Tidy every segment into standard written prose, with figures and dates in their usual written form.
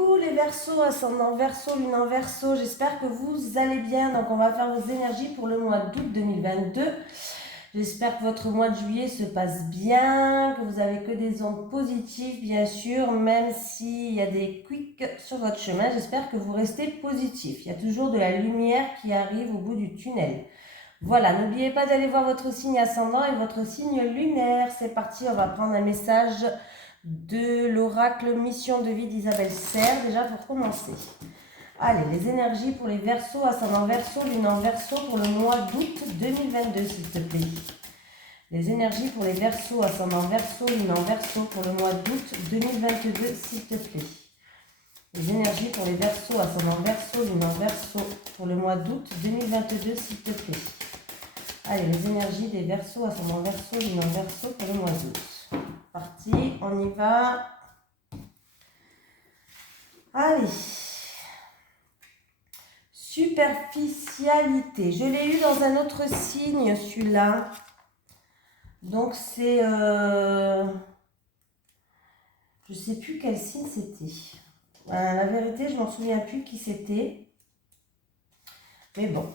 Coucou les Verseaux, ascendant Verseau, lune en Verseau, j'espère que vous allez bien. Donc on va faire vos énergies pour le mois d'août 2022. J'espère que votre mois de juillet se passe bien, que vous avez que des ondes positives bien sûr, même s'il y a des quicks sur votre chemin, j'espère que vous restez positif. Il y a toujours de la lumière qui arrive au bout du tunnel. Voilà, n'oubliez pas d'aller voir votre signe ascendant et votre signe lunaire. C'est parti, on va prendre un message de l'oracle Mission de vie d'Isabelle Serre, déjà pour commencer. Allez, les énergies pour les Verseaux, ascendant Verseau, lune en Verseau pour le mois d'août 2022, s'il te plaît. Les énergies pour les Verseaux, ascendant Verseau, lune en Verseau pour le mois d'août 2022, s'il te plaît. Les énergies pour les Verseaux, ascendant Verseau, lune en Verseau pour le mois d'août 2022, s'il te plaît. Allez, les énergies des Verseaux, ascendant Verseau, lune en Verseau pour le mois d'août. Parti, on y va. Allez. Superficialité. Je l'ai eu dans un autre signe, celui-là. Donc c'est... je sais plus quel signe c'était. La vérité, je m'en souviens plus qui c'était. Mais bon.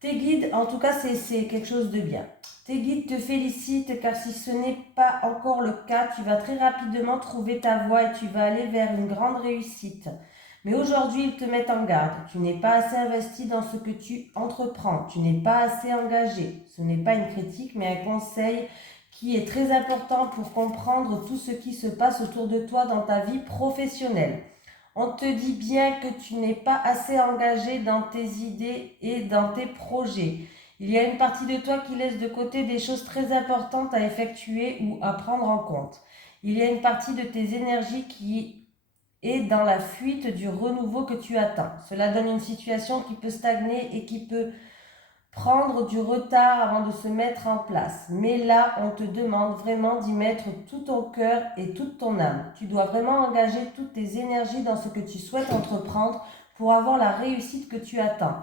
Tes guides, en tout cas, c'est quelque chose de bien. Tes guides te félicitent car si ce n'est pas encore le cas, tu vas très rapidement trouver ta voie et tu vas aller vers une grande réussite. Mais aujourd'hui, ils te mettent en garde. Tu n'es pas assez investi dans ce que tu entreprends. Tu n'es pas assez engagé. Ce n'est pas une critique, mais un conseil qui est très important pour comprendre tout ce qui se passe autour de toi dans ta vie professionnelle. On te dit bien que tu n'es pas assez engagé dans tes idées et dans tes projets. Il y a une partie de toi qui laisse de côté des choses très importantes à effectuer ou à prendre en compte. Il y a une partie de tes énergies qui est dans la fuite du renouveau que tu attends. Cela donne une situation qui peut stagner et qui peut prendre du retard avant de se mettre en place. Mais là, on te demande vraiment d'y mettre tout ton cœur et toute ton âme. Tu dois vraiment engager toutes tes énergies dans ce que tu souhaites entreprendre pour avoir la réussite que tu attends.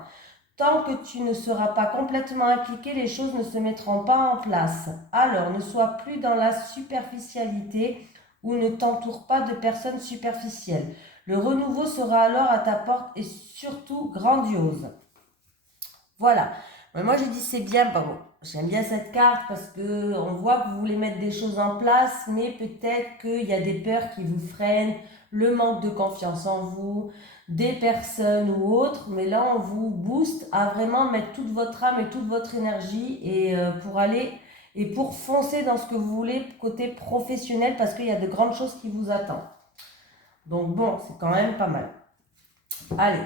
Tant que tu ne seras pas complètement impliqué, les choses ne se mettront pas en place. Alors, ne sois plus dans la superficialité ou ne t'entoure pas de personnes superficielles. Le renouveau sera alors à ta porte et surtout grandiose. Voilà. Mais moi j'ai dit c'est bien, bon, j'aime bien cette carte parce que on voit que vous voulez mettre des choses en place, mais peut-être qu'il y a des peurs qui vous freinent, le manque de confiance en vous, des personnes ou autres, mais là on vous booste à vraiment mettre toute votre âme et toute votre énergie et pour aller et pour foncer dans ce que vous voulez côté professionnel parce qu'il y a de grandes choses qui vous attendent. Donc bon, c'est quand même pas mal. Allez,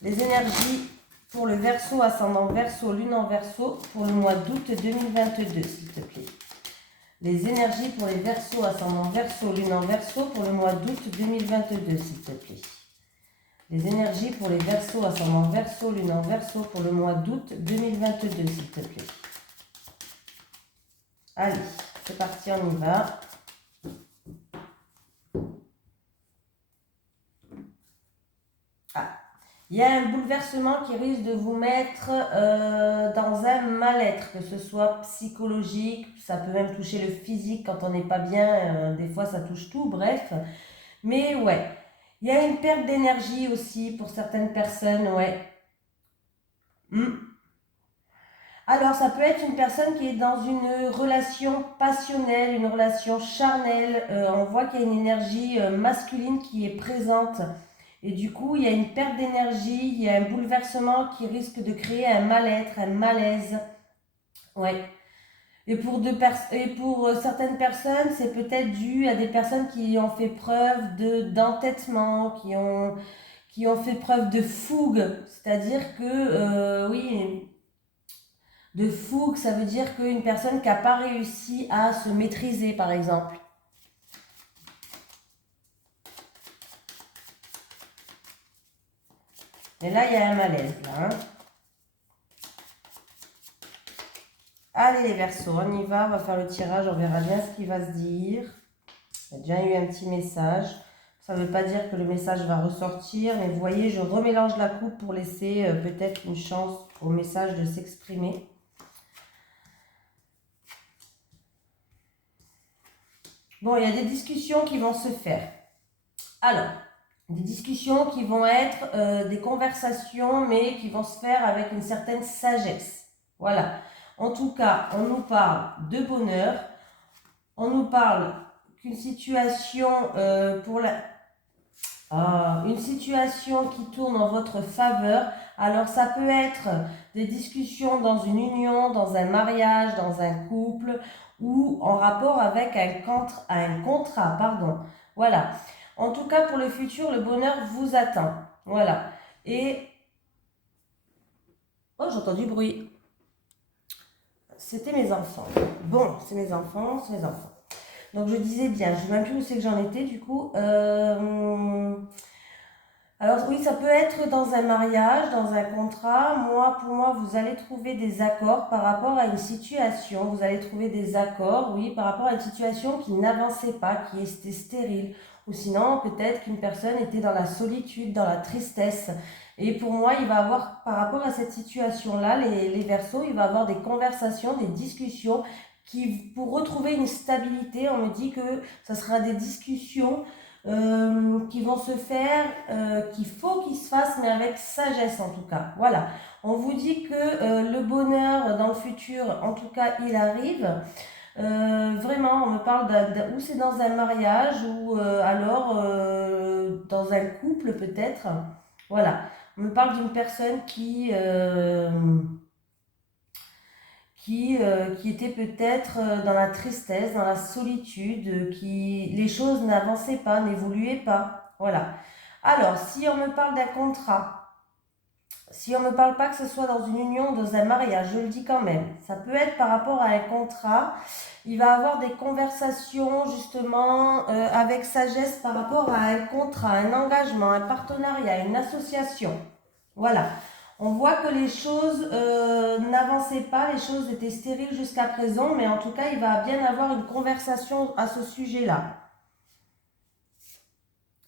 les énergies pour le Verseau, ascendant Verseau, lune en Verseau pour le mois d'août 2022, s'il te plaît. Les énergies pour les Verseaux, ascendant Verseau, lune en Verseau pour le mois d'août 2022, s'il te plaît. Les énergies pour les Verseaux, ascendant Verseau, lune en Verseau pour le mois d'août 2022, s'il te plaît. Allez, c'est parti, on y va. Il y a un bouleversement qui risque de vous mettre dans un mal-être, que ce soit psychologique, ça peut même toucher le physique quand on n'est pas bien, des fois ça touche tout, bref. Mais ouais, il y a une perte d'énergie aussi pour certaines personnes, ouais. Alors ça peut être une personne qui est dans une relation passionnelle, une relation charnelle, on voit qu'il y a une énergie masculine qui est présente. Et du coup, il y a une perte d'énergie, il y a un bouleversement qui risque de créer un mal-être, un malaise. Ouais. Et pour certaines personnes, c'est peut-être dû à des personnes qui ont fait preuve d'entêtement, qui ont fait preuve de fougue. C'est-à-dire que, oui, de fougue, ça veut dire qu'une personne qui n'a pas réussi à se maîtriser, par exemple. Et là, il y a un malaise, là. Allez les Verseaux, on y va, on va faire le tirage, on verra bien ce qui va se dire. Il y a déjà eu un petit message. Ça ne veut pas dire que le message va ressortir, mais vous voyez, je remélange la coupe pour laisser peut-être une chance au message de s'exprimer. Bon, il y a des discussions qui vont se faire. Alors, des discussions qui vont être des conversations, mais qui vont se faire avec une certaine sagesse. Voilà. En tout cas, on nous parle de bonheur, on nous parle qu'une situation une situation qui tourne en votre faveur. Alors ça peut être des discussions dans une union, dans un mariage, dans un couple ou en rapport avec un contrat, pardon. Voilà. En tout cas, pour le futur, le bonheur vous attend. Voilà. Et... Oh, j'entends du bruit. C'était mes enfants. Bon, c'est mes enfants, c'est mes enfants. Donc je disais bien, je ne sais même plus où c'est que j'en étais du coup. Alors oui, ça peut être dans un mariage, dans un contrat. Pour moi, vous allez trouver des accords par rapport à une situation. Vous allez trouver des accords, oui, par rapport à une situation qui n'avançait pas, qui était stérile. Ou sinon, peut-être qu'une personne était dans la solitude, dans la tristesse. Et pour moi, il va avoir, par rapport à cette situation-là, les Verseaux, il va avoir des conversations, des discussions pour retrouver une stabilité. On me dit que ça sera des discussions qui vont se faire, qu'il faut qu'ils se fassent, mais avec sagesse en tout cas. Voilà. On vous dit que le bonheur dans le futur, en tout cas, il arrive. Vraiment, on me parle ou c'est dans un mariage ou alors dans un couple peut-être. Voilà. On me parle d'une personne qui était peut-être dans la tristesse, dans la solitude, les choses n'avançaient pas, n'évoluaient pas. Voilà. Alors, si on me parle d'un contrat, si on ne me parle pas que ce soit dans une union ou dans un mariage, je le dis quand même, ça peut être par rapport à un contrat. Il va avoir des conversations justement avec sagesse par rapport à un contrat, un engagement, un partenariat, une association. Voilà. On voit que les choses n'avançaient pas, les choses étaient stériles jusqu'à présent, mais en tout cas, il va bien avoir une conversation à ce sujet-là.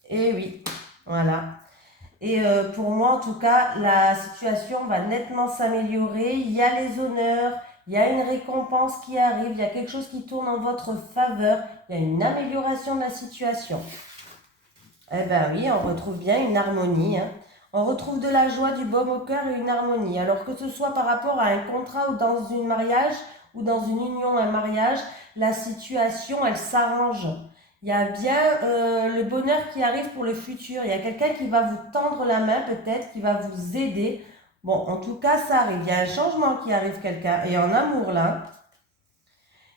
Et oui, voilà. Et pour moi, en tout cas, la situation va nettement s'améliorer. Il y a les honneurs, il y a une récompense qui arrive, il y a quelque chose qui tourne en votre faveur, il y a une amélioration de la situation. Eh bien oui, on retrouve bien une harmonie, hein. On retrouve de la joie, du baume au cœur et une harmonie. Alors que ce soit par rapport à un contrat ou dans un mariage, ou dans une union, un mariage, la situation, elle s'arrange. Il y a bien le bonheur qui arrive pour le futur. Il y a quelqu'un qui va vous tendre la main peut-être, qui va vous aider. Bon, en tout cas, ça arrive. Il y a un changement qui arrive quelqu'un. Et en amour, là,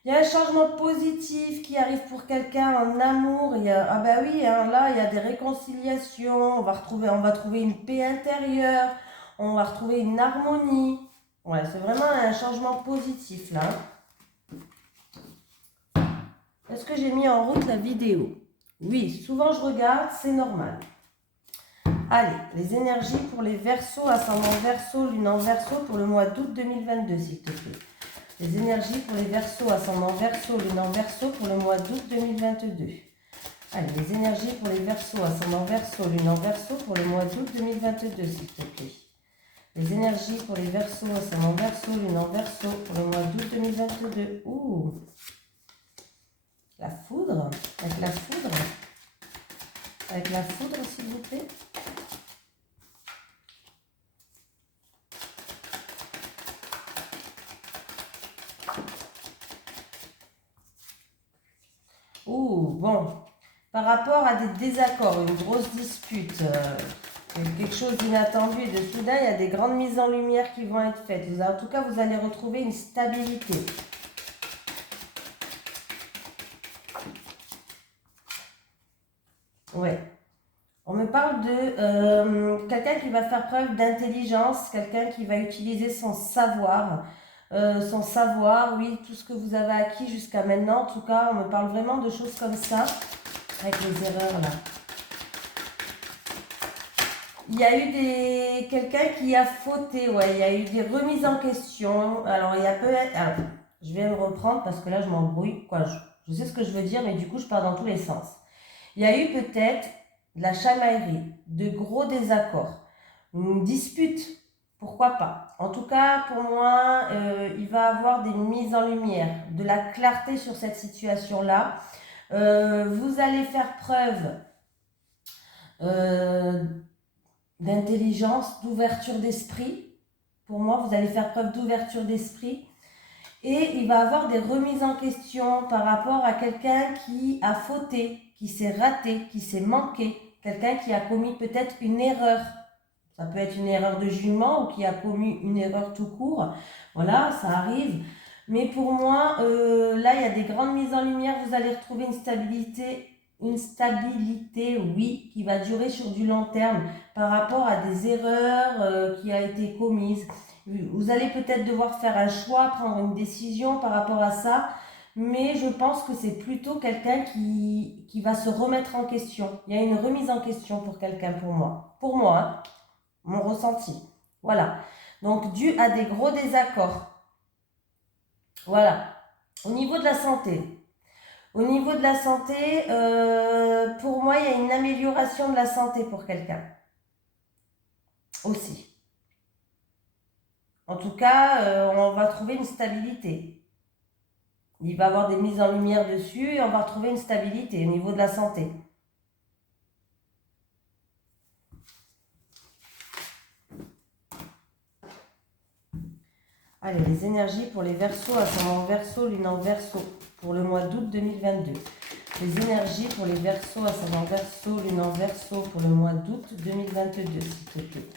il y a un changement positif qui arrive pour quelqu'un en amour. Ah ben oui, hein, là, il y a des réconciliations. On va trouver une paix intérieure. On va retrouver une harmonie. Ouais, c'est vraiment un changement positif, là. Est-ce que j'ai mis en route la vidéo? Oui, souvent je regarde, c'est normal. Allez, les énergies pour les Verseaux, ascendant Verseau, lune en Verseau pour le mois d'août 2022, s'il te plaît. Les énergies pour les Verseaux, ascendant Verseau, lune en Verseau pour le mois d'août 2022. Allez, les énergies pour les Verseaux, ascendant Verseau, lune en Verseau pour le mois d'août 2022, s'il te plaît. Les énergies pour les Verseaux, ascendant Verseau, lune en Verseau pour le mois d'août 2022. Ouh, la foudre, avec la foudre, s'il vous plaît. Ouh, bon, par rapport à des désaccords, une grosse dispute, quelque chose d'inattendu et de soudain, il y a des grandes mises en lumière qui vont être faites. En tout cas, vous allez retrouver une stabilité. Ouais. On me parle de quelqu'un qui va faire preuve d'intelligence, quelqu'un qui va utiliser son savoir, oui, tout ce que vous avez acquis jusqu'à maintenant. En tout cas, on me parle vraiment de choses comme ça, avec les erreurs là. Il y a eu quelqu'un qui a fauté, ouais, il y a eu des remises en question. Alors, il y a peut-être... Alors, je vais me reprendre parce que là, je m'embrouille. Je sais ce que je veux dire, mais du coup, je pars dans tous les sens. Il y a eu peut-être de la chamaillerie, de gros désaccords, une dispute, pourquoi pas. En tout cas, pour moi, il va y avoir des mises en lumière, de la clarté sur cette situation-là. Vous allez faire preuve d'intelligence, d'ouverture d'esprit. Pour moi, vous allez faire preuve d'ouverture d'esprit. Et il va avoir des remises en question par rapport à quelqu'un qui a fauté, qui s'est raté, qui s'est manqué. Quelqu'un qui a commis peut-être une erreur. Ça peut être une erreur de jugement ou qui a commis une erreur tout court. Voilà, ça arrive. Mais pour moi, là, il y a des grandes mises en lumière. Vous allez retrouver une stabilité, oui, qui va durer sur du long terme par rapport à des erreurs qui a été commises. Vous allez peut-être devoir faire un choix, prendre une décision par rapport à ça, mais je pense que c'est plutôt quelqu'un qui va se remettre en question. Il y a une remise en question pour quelqu'un, pour moi. Pour moi, hein, mon ressenti. Voilà. Donc, dû à des gros désaccords. Voilà. Au niveau de la santé. Au niveau de la santé, pour moi, il y a une amélioration de la santé pour quelqu'un. Aussi. En tout cas, on va trouver une stabilité. Il va y avoir des mises en lumière dessus et on va retrouver une stabilité au niveau de la santé. Allez, les énergies pour les Verseaux, ascendant Verseau, lune en Verseau, pour le mois d'août 2022. Les énergies pour les Verseaux, ascendant Verseau, lune en Verseau, pour le mois d'août 2022, s'il te plaît.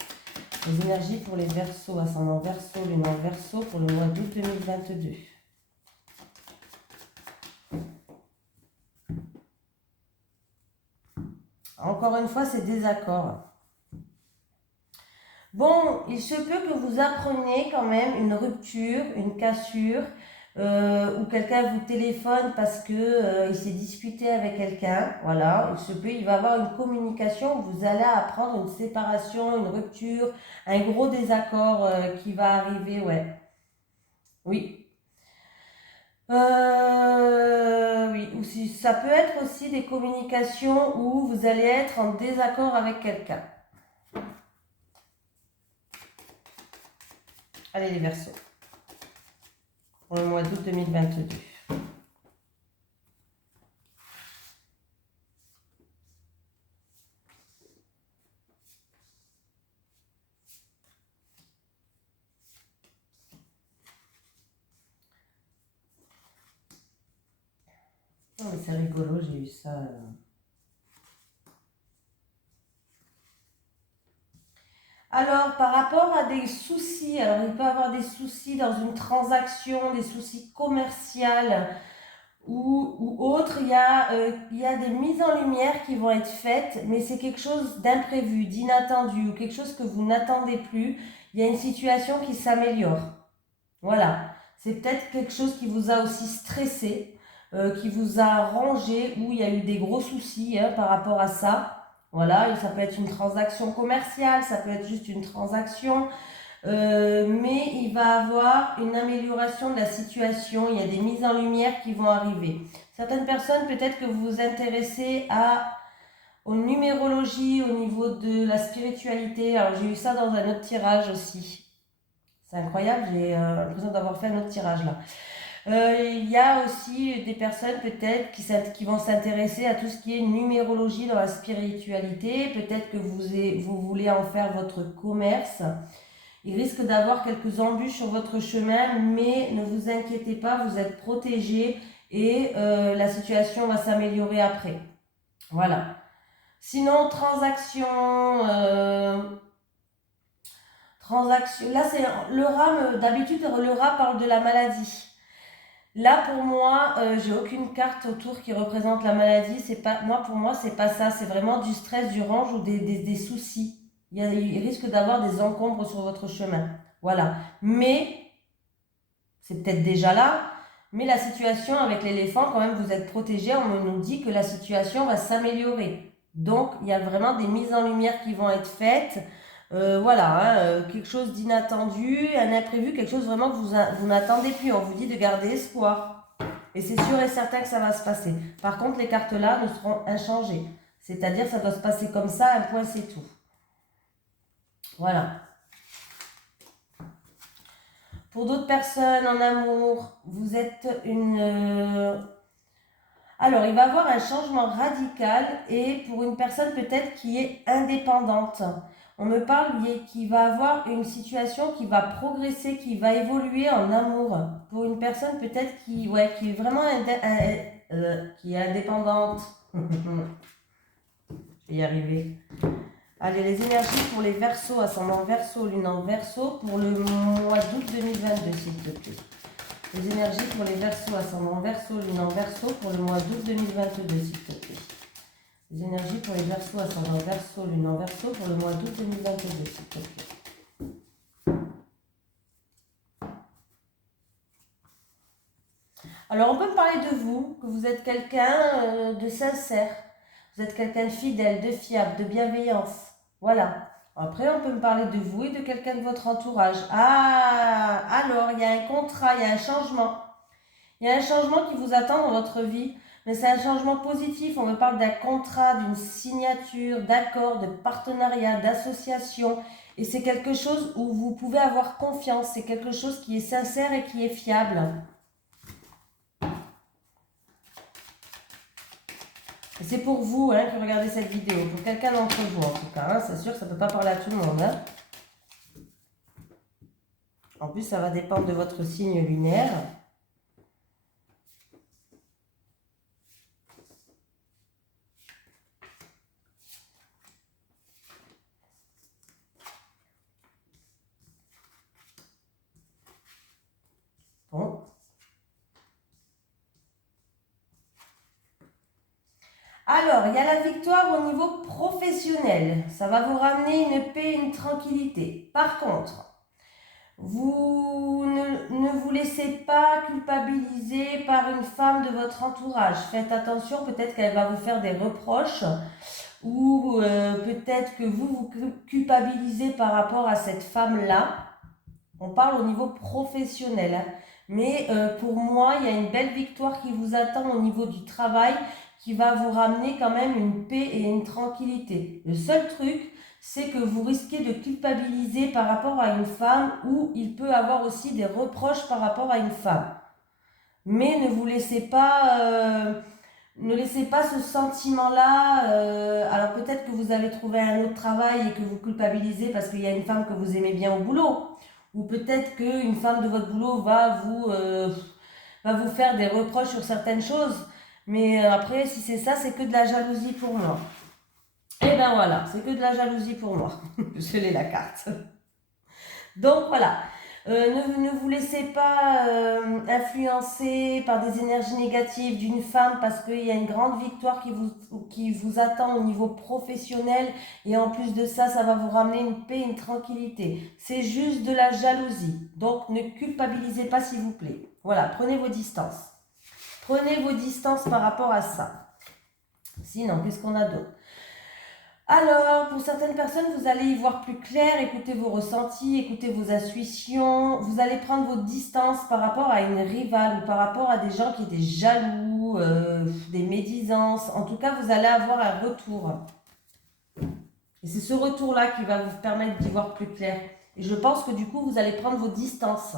Les énergies pour les Verseaux, ascendant Verseau, lune en Verseau, pour le mois d'août 2022. Encore une fois, c'est désaccord. Bon, il se peut que vous appreniez quand même une rupture, une cassure, ou quelqu'un vous téléphone parce que il s'est disputé avec quelqu'un. Voilà, il se peut, il va y avoir une communication où vous allez apprendre une séparation, une rupture, un gros désaccord qui va arriver, ouais. Oui. Oui, aussi, ça peut être aussi des communications où vous allez être en désaccord avec quelqu'un. Allez les Verseaux, pour le mois d'août 2022. Non mais c'est rigolo, j'ai eu ça. Alors, par rapport à des soucis, alors il peut y avoir des soucis dans une transaction, des soucis commerciaux ou autres, il y a des mises en lumière qui vont être faites, mais c'est quelque chose d'imprévu, d'inattendu ou quelque chose que vous n'attendez plus. Il y a une situation qui s'améliore. Voilà. C'est peut-être quelque chose qui vous a aussi stressé, qui vous a rangé, où il y a eu des gros soucis hein, par rapport à ça. Voilà, et ça peut être une transaction commerciale, ça peut être juste une transaction, mais il va avoir une amélioration de la situation, il y a des mises en lumière qui vont arriver. Certaines personnes, peut-être que vous vous intéressez aux numérologies, au niveau de la spiritualité. Alors j'ai eu ça dans un autre tirage aussi. C'est incroyable, j'ai l'impression d'avoir fait un autre tirage là. Il y a aussi des personnes peut-être qui vont s'intéresser à tout ce qui est numérologie dans la spiritualité. Peut-être que vous voulez en faire votre commerce. Il risque d'avoir quelques embûches sur votre chemin, mais ne vous inquiétez pas, vous êtes protégé et la situation va s'améliorer après. Voilà. Sinon, transaction. Là, c'est le rat, d'habitude, le rat parle de la maladie. Là, pour moi, j'ai aucune carte autour qui représente la maladie. C'est pas, moi, pour moi, c'est pas ça. C'est vraiment du stress, du range ou des soucis. Il risque d'avoir des encombres sur votre chemin. Voilà. Mais, c'est peut-être déjà là. Mais la situation avec l'éléphant, quand même, vous êtes protégé. On nous dit que la situation va s'améliorer. Donc, il y a vraiment des mises en lumière qui vont être faites. Voilà, hein, quelque chose d'inattendu, un imprévu, quelque chose vraiment que vous n'attendez plus. On vous dit de garder espoir. Et c'est sûr et certain que ça va se passer. Par contre, les cartes là ne seront inchangées. C'est-à-dire, ça doit se passer comme ça, un point, c'est tout. Voilà. Pour d'autres personnes en amour, vous êtes Alors, il va y avoir un changement radical et pour une personne peut-être qui est indépendante. On me parle qu'il va avoir une situation qui va progresser, qui va évoluer en amour. Pour une personne peut-être qui, ouais, qui est vraiment qui est indépendante. Je vais y arriver. Allez, les énergies pour les Verseaux, ascendant Verseau, lune en Verseau, pour le mois d'août 2022, s'il te plaît. Les énergies pour les Verseaux, ascendant Verseau, lune en Verseau, pour le mois d'août 2022, s'il te plaît. Les énergies pour les Verseaux, ascendant Verseau, lune en Verseau, pour le mois d'août 2022, s'il te plaît. Alors, on peut me parler de vous, que vous êtes quelqu'un de sincère, vous êtes quelqu'un de fidèle, de fiable, de bienveillance. Voilà. Après, on peut me parler de vous et de quelqu'un de votre entourage. Ah, alors, il y a un contrat, il y a un changement. Il y a un changement qui vous attend dans votre vie, mais c'est un changement positif. On me parle d'un contrat, d'une signature, d'accord, de partenariat, d'association. Et c'est quelque chose où vous pouvez avoir confiance. C'est quelque chose qui est sincère et qui est fiable. Et c'est pour vous que regardez cette vidéo, pour quelqu'un d'entre vous en tout cas. C'est sûr que ça ne peut pas parler à tout le monde. En plus, ça va dépendre de votre signe lunaire. Bon. Alors, il y a la victoire au niveau professionnel. Ça va vous ramener une paix, une tranquillité. Par contre, vous ne vous laissez pas culpabiliser par une femme de votre entourage. Faites attention, peut-être qu'elle va vous faire des reproches ou peut-être que vous culpabilisez par rapport à cette femme-là. On parle au niveau professionnel. Mais pour moi, il y a une belle victoire qui vous attend au niveau du travail qui va vous ramener quand même une paix et une tranquillité. Le seul truc, c'est que vous risquez de culpabiliser par rapport à une femme ou il peut avoir aussi des reproches par rapport à une femme. Mais ne vous laissez pas, ne laissez pas ce sentiment-là. Alors peut-être que vous avez trouvé un autre travail et que vous culpabilisez parce qu'il y a une femme que vous aimez bien au boulot. Ou peut-être qu'une femme de votre boulot va vous faire des reproches sur certaines choses. Mais après, si c'est ça, c'est que de la jalousie pour moi. Et ben voilà, c'est que de la jalousie pour moi. Je l'ai la carte. Donc voilà, ne vous laissez pas influencer par des énergies négatives d'une femme parce qu'il y a une grande victoire qui vous attend au niveau professionnel et en plus de ça, ça va vous ramener une paix, une tranquillité. C'est juste de la jalousie. Donc ne culpabilisez pas s'il vous plaît. Voilà, prenez vos distances. Prenez vos distances par rapport à ça. Sinon, qu'est-ce qu'on a d'autre? Alors, pour certaines personnes, vous allez y voir plus clair, écoutez vos ressentis, écoutez vos intuitions. Vous allez prendre vos distances par rapport à une rivale ou par rapport à des gens qui étaient jaloux, des médisances. En tout cas, vous allez avoir un retour. Et c'est ce retour-là qui va vous permettre d'y voir plus clair. Et je pense que du coup, vous allez prendre vos distances.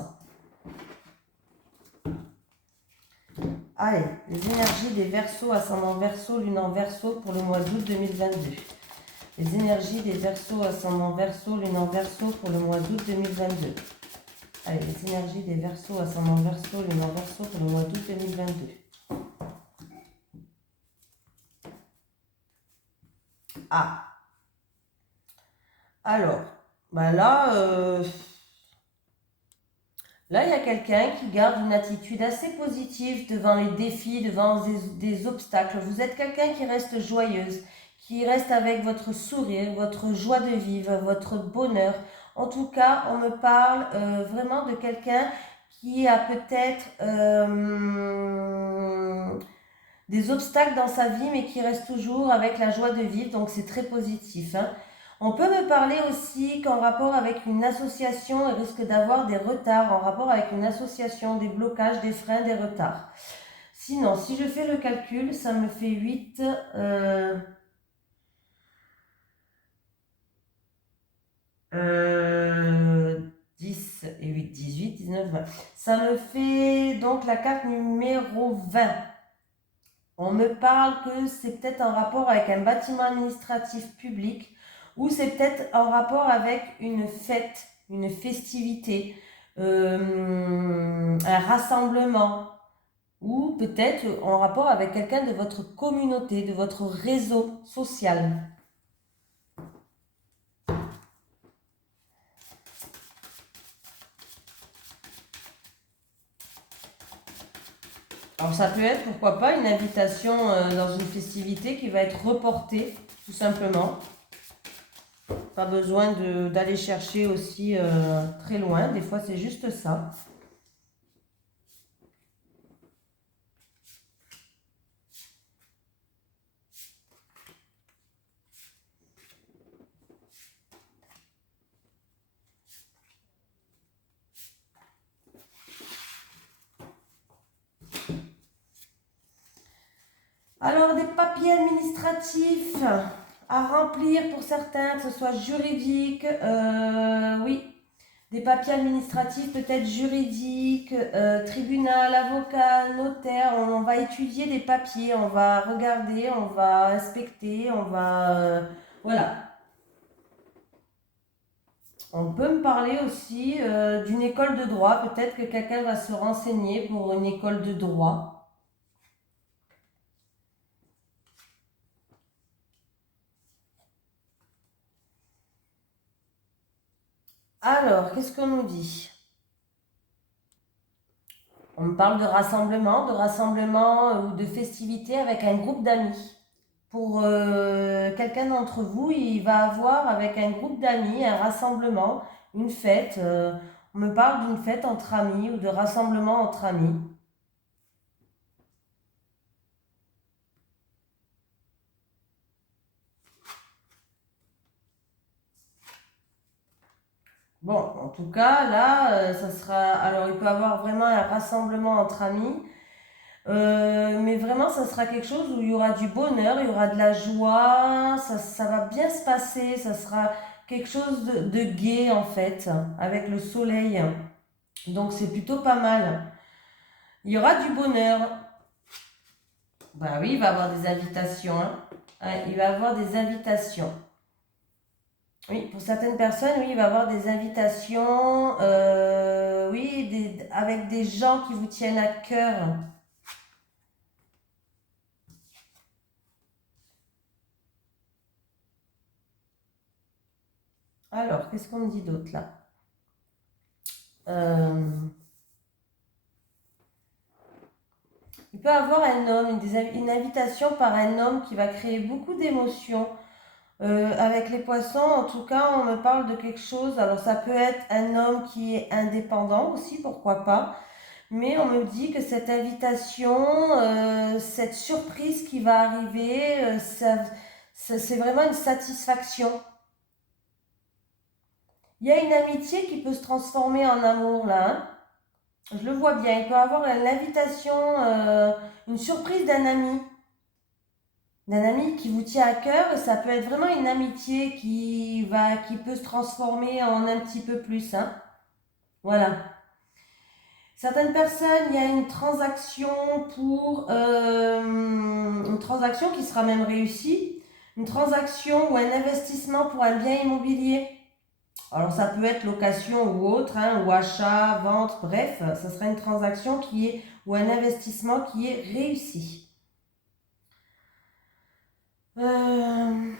Allez, les énergies des Verseaux, ascendant Verseau, lune en Verseau pour le mois d'août 2022. Les énergies des Verseaux, ascendant Verseau, lune en Verseau pour le mois d'août 2022. Allez, les énergies des Verseaux, ascendant Verseau, lune en Verseau pour le mois d'août 2022. Ah. Alors, ben là, là, il y a quelqu'un qui garde une attitude assez positive devant les défis, devant des obstacles. Vous êtes quelqu'un qui reste joyeuse, qui reste avec votre sourire, votre joie de vivre, votre bonheur. En tout cas, on me parle vraiment de quelqu'un qui a peut-être des obstacles dans sa vie, mais qui reste toujours avec la joie de vivre. Donc, c'est très positif. On peut me parler aussi qu'en rapport avec une association, elle risque d'avoir des retards, en rapport avec une association, des blocages, des freins, des retards. Sinon, si je fais le calcul, ça me fait 8, 10 et 8, 18, 19, 20. Ça me fait donc la carte numéro 20. On me parle que c'est peut-être en rapport avec un bâtiment administratif public ou c'est peut-être en rapport avec une fête, une festivité, un rassemblement ou peut-être en rapport avec quelqu'un de votre communauté, de votre réseau social. Alors ça peut être, pourquoi pas, une invitation dans une festivité qui va être reportée, tout simplement. Pas besoin d'aller chercher aussi très loin, des fois c'est juste ça. Alors des papiers administratifs à remplir pour certains, que ce soit juridique, oui, des papiers administratifs peut-être juridiques, tribunal, avocat, notaire, on va étudier des papiers, on va regarder, on va inspecter, on va... voilà. On peut me parler aussi d'une école de droit, peut-être que quelqu'un va se renseigner pour une école de droit. Alors, qu'est-ce qu'on nous dit? On me parle de rassemblement ou de festivité avec un groupe d'amis. Pour quelqu'un d'entre vous, il va avoir avec un groupe d'amis un rassemblement, une fête. On me parle d'une fête entre amis ou de rassemblement entre amis. Bon, en tout cas, là, ça sera. Alors, il peut y avoir vraiment un rassemblement entre amis. Mais vraiment, ça sera quelque chose où il y aura du bonheur, il y aura de la joie, ça va bien se passer, ça sera quelque chose de gai en fait, avec le soleil. Donc c'est plutôt pas mal. Il y aura du bonheur. Bah oui, il va y avoir des invitations, hein. Ouais, il va y avoir des invitations. Oui, pour certaines personnes, oui, il va y avoir des invitations, oui, avec des gens qui vous tiennent à cœur. Alors, qu'est-ce qu'on me dit d'autre là? Euh, il peut avoir un homme, une invitation par un homme qui va créer beaucoup d'émotions. Avec les poissons, en tout cas, on me parle de quelque chose. Alors, ça peut être un homme qui est indépendant aussi, pourquoi pas. Mais on me dit que cette invitation, cette surprise qui va arriver, c'est vraiment une satisfaction. Il y a une amitié qui peut se transformer en amour là, hein. Je le vois bien. Il peut avoir l'invitation, une surprise d'un ami qui vous tient à cœur. Et ça peut être vraiment une amitié qui peut se transformer en un petit peu plus, hein. Voilà. Certaines personnes, il y a une transaction une transaction qui sera même réussie, une transaction ou un investissement pour un bien immobilier. Alors ça peut être location ou autre, hein, ou achat, vente, bref, ça sera une transaction ou un investissement qui est réussi. Euh,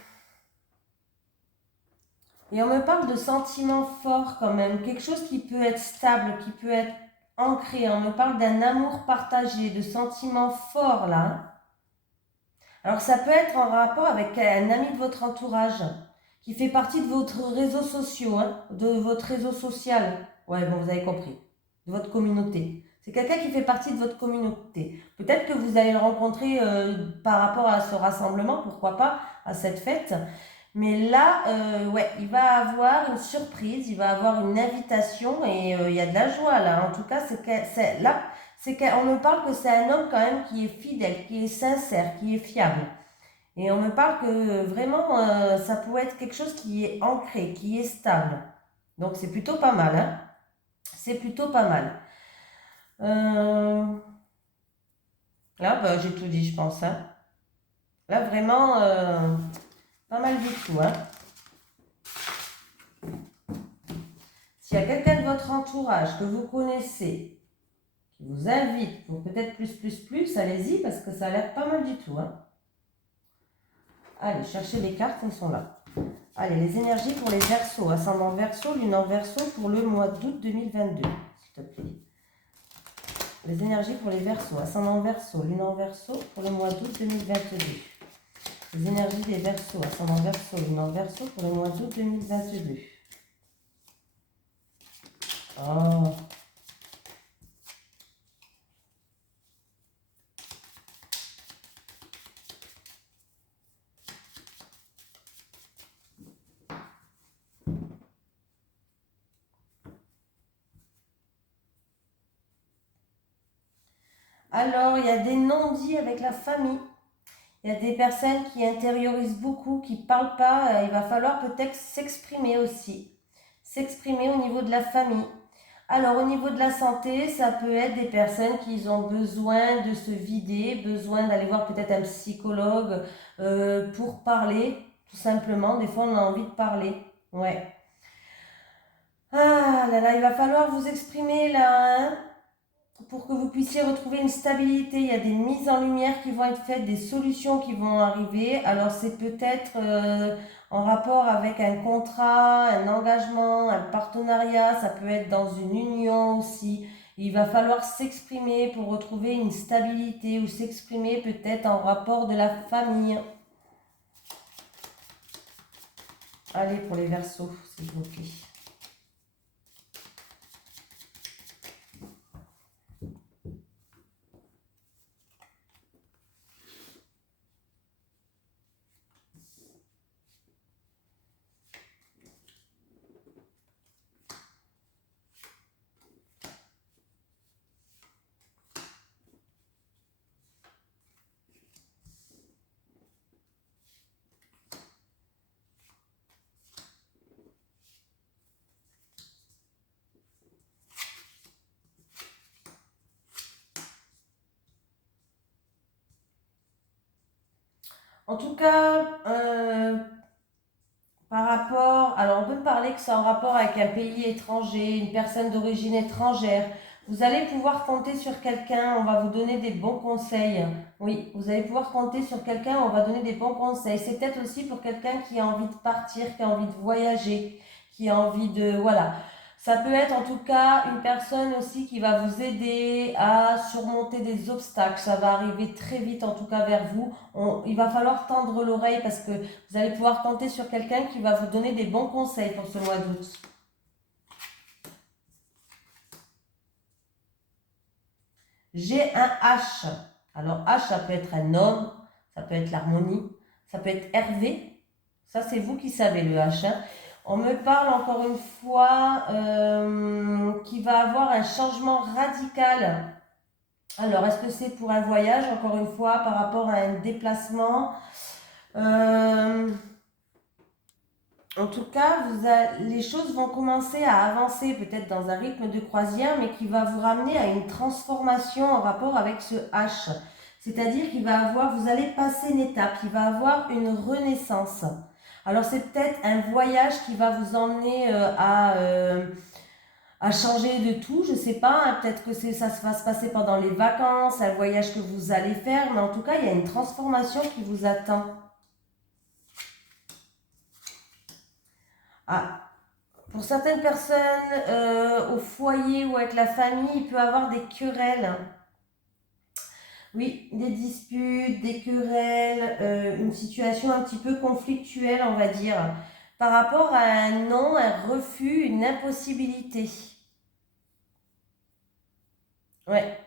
et on me parle de sentiments forts quand même, quelque chose qui peut être stable, qui peut être ancré. On me parle d'un amour partagé, de sentiments forts là. Alors ça peut être en rapport avec un ami de votre entourage, qui fait partie de votre réseau social, hein, de votre réseau social. Ouais, bon, vous avez compris. De votre communauté. C'est quelqu'un qui fait partie de votre communauté. Peut-être que vous allez le rencontrer par rapport à ce rassemblement, pourquoi pas, à cette fête. Mais là, ouais, il va avoir une surprise, il va avoir une invitation et il y a de la joie là. En tout cas, là, c'est qu'on me parle que c'est un homme quand même qui est fidèle, qui est sincère, qui est fiable. Et on me parle que vraiment, ça pourrait être quelque chose qui est ancré, qui est stable. Donc c'est plutôt pas mal, hein. C'est plutôt pas mal. Euh, Là, bah, j'ai tout dit, je pense, hein. Là, vraiment, pas mal du tout, hein. S'il y a quelqu'un de votre entourage que vous connaissez, qui vous invite pour peut-être plus, allez-y, parce que ça a l'air pas mal du tout, hein. Allez, cherchez les cartes, elles sont là. Allez, les énergies pour les Verseaux, ascendant Verseau, lune en Verseau pour le mois d'août 2022, s'il te plaît. Les énergies pour les Verseaux, ascendant Verseau, lune en Verseau pour le mois d'août 2022. Les énergies des Verseaux, ascendant Verseau, lune en Verseau pour le mois d'août 2022. Oh. Alors, il y a des non-dits avec la famille. Il y a des personnes qui intériorisent beaucoup, qui ne parlent pas. Il va falloir peut-être s'exprimer aussi. S'exprimer au niveau de la famille. Alors, au niveau de la santé, ça peut être des personnes qui ont besoin de se vider, besoin d'aller voir peut-être un psychologue pour parler, tout simplement. Des fois, on a envie de parler. Ouais. Ah là là, il va falloir vous exprimer là, hein, pour que vous puissiez retrouver une stabilité. Il y a des mises en lumière qui vont être faites, des solutions qui vont arriver. Alors c'est peut-être en rapport avec un contrat, un engagement, un partenariat, ça peut être dans une union aussi. Il va falloir s'exprimer pour retrouver une stabilité ou s'exprimer peut-être en rapport de la famille. Allez, pour les Verseaux, s'il vous plaît. En tout cas, par rapport, alors on peut parler que c'est en rapport avec un pays étranger, une personne d'origine étrangère. Vous allez pouvoir compter sur quelqu'un, on va vous donner des bons conseils. Oui, vous allez pouvoir compter sur quelqu'un, on va donner des bons conseils. C'est peut-être aussi pour quelqu'un qui a envie de partir, qui a envie de voyager, qui a envie de... Voilà. Ça peut être en tout cas une personne aussi qui va vous aider à surmonter des obstacles. Ça va arriver très vite en tout cas vers vous. Il va falloir tendre l'oreille parce que vous allez pouvoir compter sur quelqu'un qui va vous donner des bons conseils pour ce mois d'août. J'ai un H. Alors H, ça peut être un homme, ça peut être l'harmonie, ça peut être Hervé. Ça, c'est vous qui savez le H, hein. On me parle encore une fois qu'il va avoir un changement radical. Alors, est-ce que c'est pour un voyage, encore une fois, par rapport à un déplacement En tout cas, les choses vont commencer à avancer peut-être dans un rythme de croisière, mais qui va vous ramener à une transformation en rapport avec ce H. C'est-à-dire vous allez passer une étape, il va avoir une renaissance. Alors c'est peut-être un voyage qui va vous emmener à changer de tout, je ne sais pas, hein, peut-être que ça va se passer pendant les vacances, un voyage que vous allez faire, mais en tout cas, il y a une transformation qui vous attend. Ah, pour certaines personnes, au foyer ou avec la famille, il peut y avoir des querelles. Oui, des disputes, des querelles, une situation un petit peu conflictuelle, on va dire, par rapport à un non, un refus, une impossibilité. Ouais,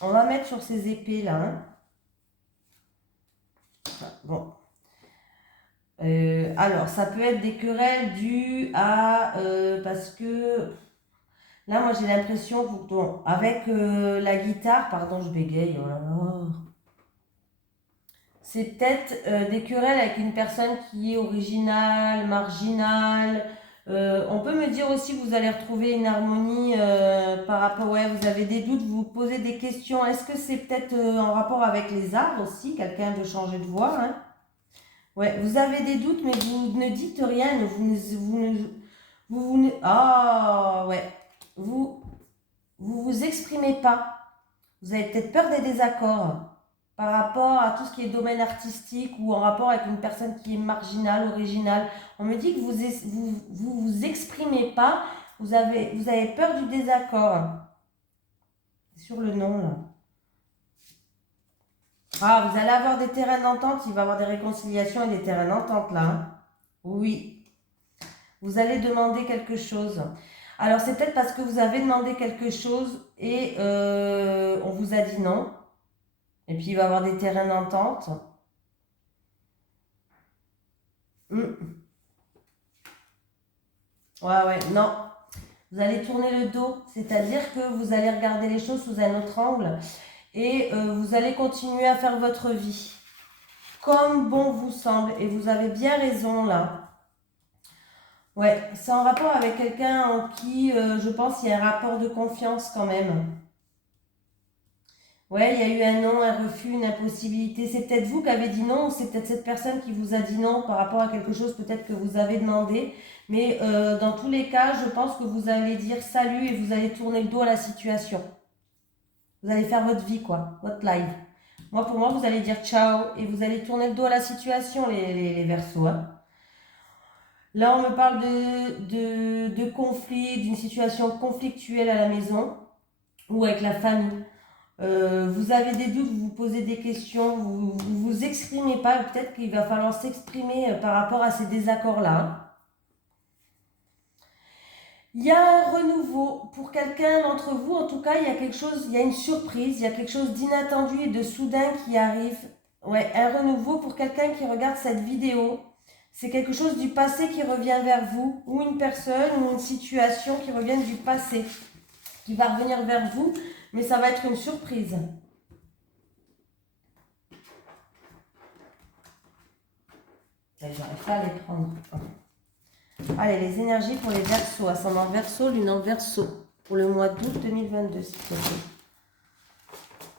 on va mettre sur ces épées là, hein. Bon. Alors, ça peut être des querelles dues à... parce que là, moi, j'ai l'impression, bon, avec la guitare, pardon, je bégaye, oh là là. C'est peut-être des querelles avec une personne qui est originale, marginale, On peut me dire aussi que vous allez retrouver une harmonie par rapport, ouais, vous avez des doutes, vous vous posez des questions. Est-ce que c'est peut-être en rapport avec les arts aussi? Quelqu'un veut changer de voix, hein? Ouais, vous avez des doutes, mais vous ne dites rien, ah, ouais, vous, vous exprimez pas. Vous avez peut-être peur des désaccords par rapport à tout ce qui est domaine artistique ou en rapport avec une personne qui est marginale, originale. On me dit que vous exprimez pas, vous avez peur du désaccord. Sur le nom, là. Ah, vous allez avoir des terrains d'entente, il va y avoir des réconciliations et des terrains d'entente, là. Hein. Oui. Vous allez demander quelque chose. Alors, c'est peut-être parce que vous avez demandé quelque chose et on vous a dit non. Et puis, il va y avoir des terrains d'entente. Ouais, ouais, non. Vous allez tourner le dos, c'est-à-dire que vous allez regarder les choses sous un autre angle et vous allez continuer à faire votre vie comme bon vous semble. Et vous avez bien raison là. Ouais, c'est en rapport avec quelqu'un en qui je pense il y a un rapport de confiance quand même. Ouais, il y a eu un non, un refus, une impossibilité. C'est peut-être vous qui avez dit non ou c'est peut-être cette personne qui vous a dit non par rapport à quelque chose peut-être que vous avez demandé. Mais dans tous les cas, je pense que vous allez dire salut et vous allez tourner le dos à la situation. Vous allez faire votre vie, quoi, votre live. Moi, pour moi, vous allez dire ciao et vous allez tourner le dos à la situation, les Verseaux. Hein. Là, on me parle de conflit, d'une situation conflictuelle à la maison ou avec la famille. Vous avez des doutes, vous vous posez des questions, vous exprimez pas, peut-être qu'il va falloir s'exprimer par rapport à ces désaccords-là. Hein. Il y a un renouveau pour quelqu'un d'entre vous, en tout cas, il y a quelque chose, il y a une surprise, il y a quelque chose d'inattendu et de soudain qui arrive. Ouais, un renouveau pour quelqu'un qui regarde cette vidéo. C'est quelque chose du passé qui revient vers vous, ou une personne, ou une situation qui revient du passé, qui va revenir vers vous, mais ça va être une surprise. J'arrive pas à les prendre. Allez, les énergies pour les Verseaux, ascendant Verseau, lune en Verseau, pour le mois d'août 2022, s'il te plaît.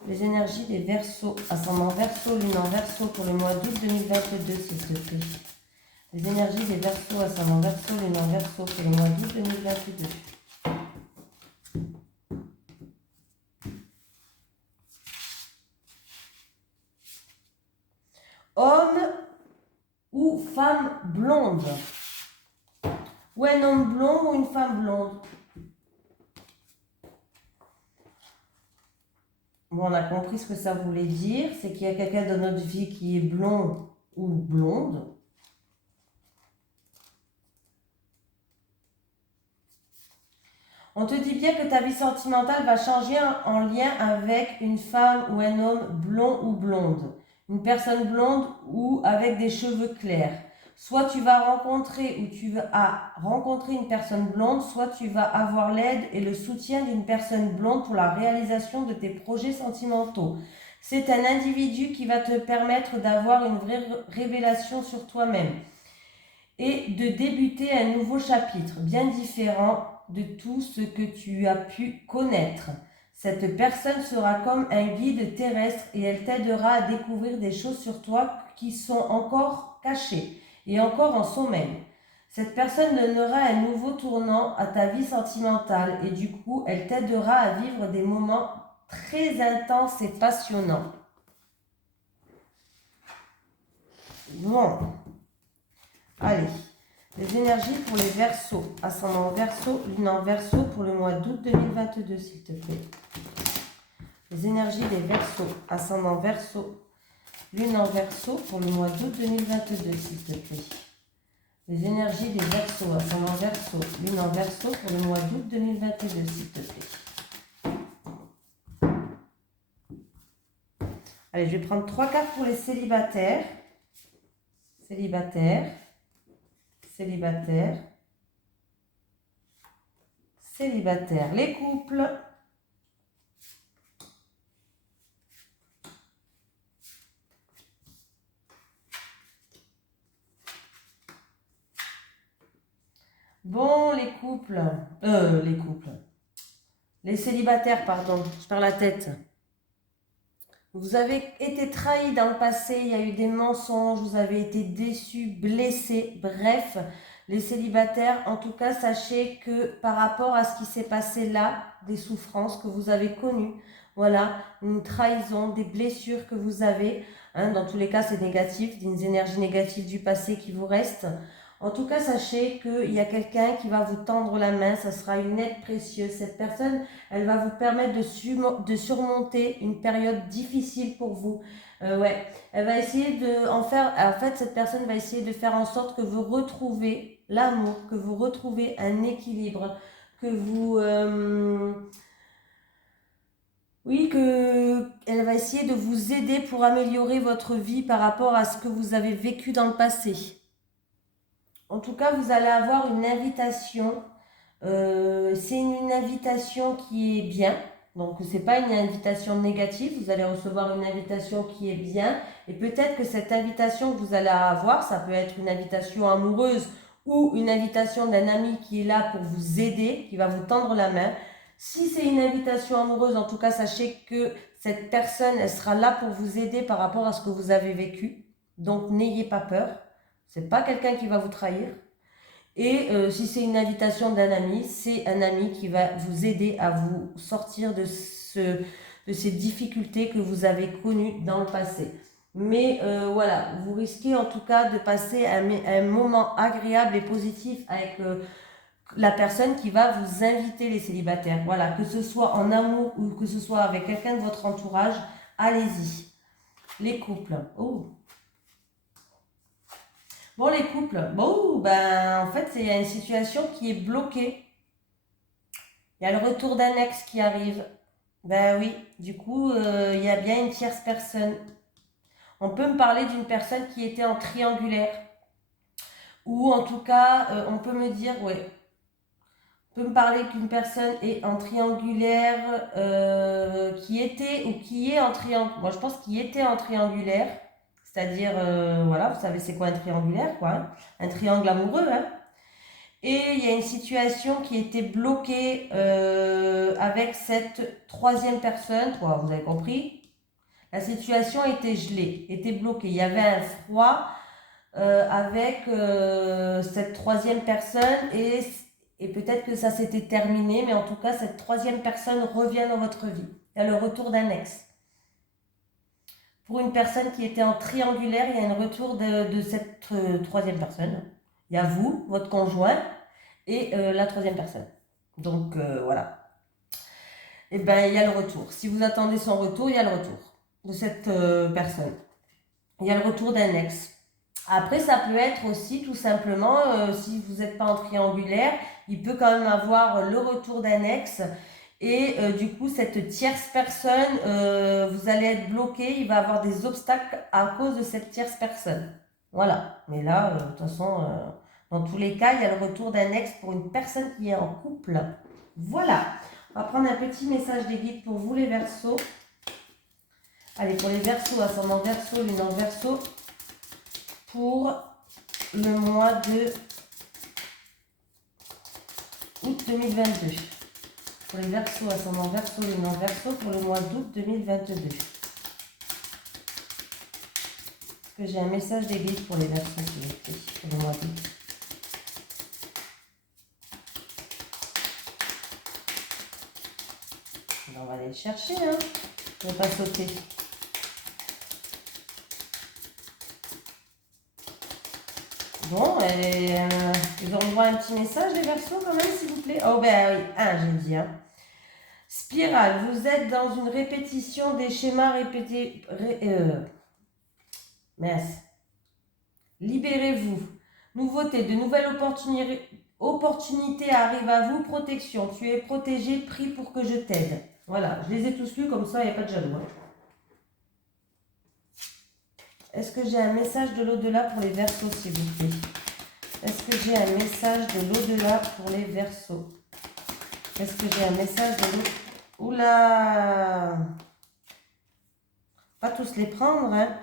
Les énergies des Verseaux, ascendant Verseau, lune en Verseau, pour le mois d'août 2022, s'il te plaît. Les énergies des Verseaux, ascendant Verseau, lune en Verseau, pour le mois d'août 2022. Homme ou femme blonde. Ou un homme blond ou une femme blonde. Bon, on a compris ce que ça voulait dire. C'est qu'il y a quelqu'un dans notre vie qui est blond ou blonde. On te dit bien que ta vie sentimentale va changer en lien avec une femme ou un homme blond ou blonde. Une personne blonde ou avec des cheveux clairs. Soit tu vas rencontrer ou tu vas rencontrer une personne blonde, soit tu vas avoir l'aide et le soutien d'une personne blonde pour la réalisation de tes projets sentimentaux. C'est un individu qui va te permettre d'avoir une vraie révélation sur toi-même et de débuter un nouveau chapitre bien différent de tout ce que tu as pu connaître. Cette personne sera comme un guide terrestre et elle t'aidera à découvrir des choses sur toi qui sont encore cachées et encore en sommeil. Cette personne donnera un nouveau tournant à ta vie sentimentale et du coup, elle t'aidera à vivre des moments très intenses et passionnants. Bon. Allez, les énergies pour les Verseaux, ascendant Verseau, lune en Verseau pour le mois d'août 2022, s'il te plaît. Les énergies des Verseaux, ascendant Verseau, lune en Verseau pour le mois d'août 2022, s'il te plaît. Les énergies des Verseaux, ascendant Verseau, lune en Verseau pour le mois d'août 2022, s'il te plaît. Allez, je vais prendre 3 cartes pour les célibataires. Célibataires. Célibataire, célibataire, les couples. Bon, les célibataires, pardon, je perds la tête. Vous avez été trahi dans le passé, il y a eu des mensonges, vous avez été déçus, blessés, bref, les célibataires, en tout cas, sachez que par rapport à ce qui s'est passé là, des souffrances que vous avez connues, voilà, une trahison, des blessures que vous avez, hein, dans tous les cas, c'est négatif, des énergies négatives du passé qui vous restent. En tout cas, sachez qu'il y a quelqu'un qui va vous tendre la main, ça sera une aide précieuse. Cette personne, elle va vous permettre de surmonter une période difficile pour vous. Ouais, elle va essayer de en faire. En fait, cette personne va essayer de faire en sorte que vous retrouvez l'amour, que vous retrouvez un équilibre, que vous, oui, que elle va essayer de vous aider pour améliorer votre vie par rapport à ce que vous avez vécu dans le passé. En tout cas, vous allez avoir une invitation. C'est une invitation qui est bien. Donc, ce n'est pas une invitation négative. Vous allez recevoir une invitation qui est bien. Et peut-être que cette invitation que vous allez avoir, ça peut être une invitation amoureuse ou une invitation d'un ami qui est là pour vous aider, qui va vous tendre la main. Si c'est une invitation amoureuse, en tout cas, sachez que cette personne, elle sera là pour vous aider par rapport à ce que vous avez vécu. Donc, n'ayez pas peur. C'est pas quelqu'un qui va vous trahir. Et si c'est une invitation d'un ami, c'est un ami qui va vous aider à vous sortir de ces difficultés que vous avez connues dans le passé. Mais voilà, vous risquez en tout cas de passer un moment agréable et positif avec la personne qui va vous inviter, les célibataires. Voilà, que ce soit en amour ou que ce soit avec quelqu'un de votre entourage, allez-y. Les couples. Oh. Bon, les couples, bon, ben, en fait, il y a une situation qui est bloquée. Il y a le retour d'un ex qui arrive. Ben oui, du coup, il y a bien une tierce personne. On peut me parler d'une personne qui était en triangulaire. Ou en tout cas, on peut me dire, ouais, on peut me parler qu'une personne est en triangulaire, qui était ou qui est en triangulaire. Moi, je pense qu'il était en triangulaire. C'est-à-dire, voilà, vous savez c'est quoi un triangulaire, quoi, hein. Un triangle amoureux, hein. Et il y a une situation qui était bloquée avec cette troisième personne. Vous avez compris? La situation était gelée, était bloquée. Il y avait un froid avec cette troisième personne et peut-être que ça s'était terminé, mais en tout cas, cette troisième personne revient dans votre vie. Il y a le retour d'un ex. Pour une personne qui était en triangulaire, il y a un retour de cette troisième personne. Il y a vous, votre conjoint, et la troisième personne. Donc voilà. Et bien il y a le retour. Si vous attendez son retour, il y a le retour de cette personne. Il y a le retour d'un ex. Après, ça peut être aussi tout simplement, si vous n'êtes pas en triangulaire, il peut quand même avoir le retour d'un ex. Et du coup, cette tierce personne, vous allez être bloqué, il va avoir des obstacles à cause de cette tierce personne. Voilà. Mais là, de toute façon, dans tous les cas, il y a le retour d'un ex pour une personne qui est en couple. Voilà. On va prendre un petit message des guides pour vous les Verseaux. Allez, pour les Verseaux, ascendant Verseau, lune en Verseau, pour le mois de août 2022. Pour les Verseaux, ascendant Verseau, lune en Verseau, pour le mois d'août 2022. Est-ce que j'ai un message des guides pour les Verseaux, s'il vous plaît, pour le mois d'août? On va aller le chercher, hein. Je ne vais pas sauter. Bon, ils envoient un petit message, les Verseaux, quand même, s'il vous plaît. Oh, ben oui, j'ai dit, hein. Spirale, vous êtes dans une répétition des schémas répétés. Mince. Libérez-vous. Nouveauté, de nouvelles opportunités arrivent à vous. Protection, tu es protégé, prie pour que je t'aide. Voilà, je les ai tous lus, comme ça, il n'y a pas de jaloux, hein. Est-ce que j'ai un message de l'au-delà pour les Verseaux, s'il vous plaît? Est-ce que j'ai un message de l'au-delà pour les Verseaux? Est-ce que j'ai un message de l'au-delà? Oula! Pas tous les prendre, hein.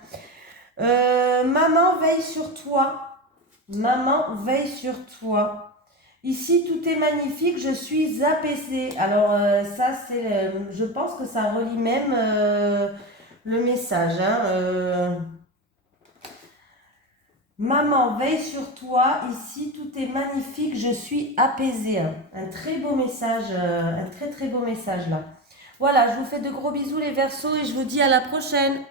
Maman veille sur toi. Maman veille sur toi. Ici, tout est magnifique, je suis apaisée. Alors, ça, je pense que ça relie même le message. Hein, Maman, veille sur toi. Ici, tout est magnifique, je suis apaisée. Hein. Un très beau message, un très très beau message là. Voilà, je vous fais de gros bisous les Verseaux et je vous dis à la prochaine.